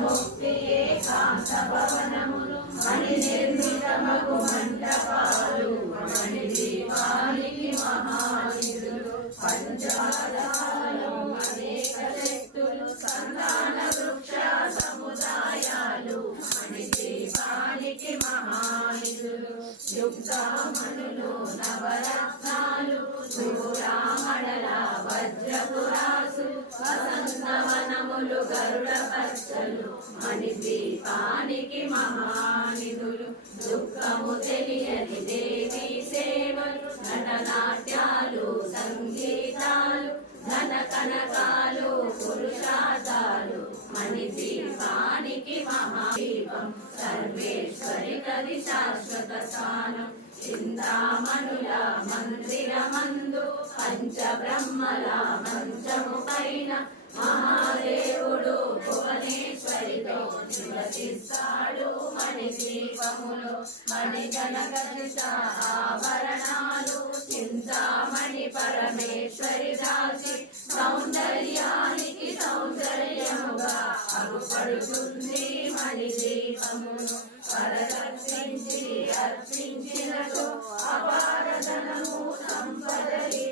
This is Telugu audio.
ముక్తి ఏకాంత భవనములు మణి నిర్మితమగు మంటపాలు మణి దీపానికి మహానిధులు పంచాదాలు అనేక శక్తులు సంతాన వృక్ష సముదాయాలు మణి దీపానికి మహానిధులు యుక్తమనులు నవరత్నాలు చూరామణల వజ్రపురాసు వసంతవనములు గరుడ పచ్చలు మణి దీపానికి మహానిధులు దుఃఖము తెలియని దేవి సేవలు నటనాట్యాలు సంగీతాలు ధన కనకాలు పురుషార్థాలు మణి దీపానికి మహాదీపం సర్వేశ్వరి కది శాశ్వత స్థానం చింతామణుల మందిరమందు పంచబ్రహ్మల మంచము పైన మహాదేవుడు భువనేశ్వరితో నివసిస్తాడు మణి దీపములో మణి జనగజిత ఆభరణాలు చింతామణి పరమేశ్వరి దాసి సౌందర్యానికి సౌందర్యముగా అగుపడుతుంది మణి దీపమును పరిరక్షించి అర్పించినతో అపారధనము సంపదలి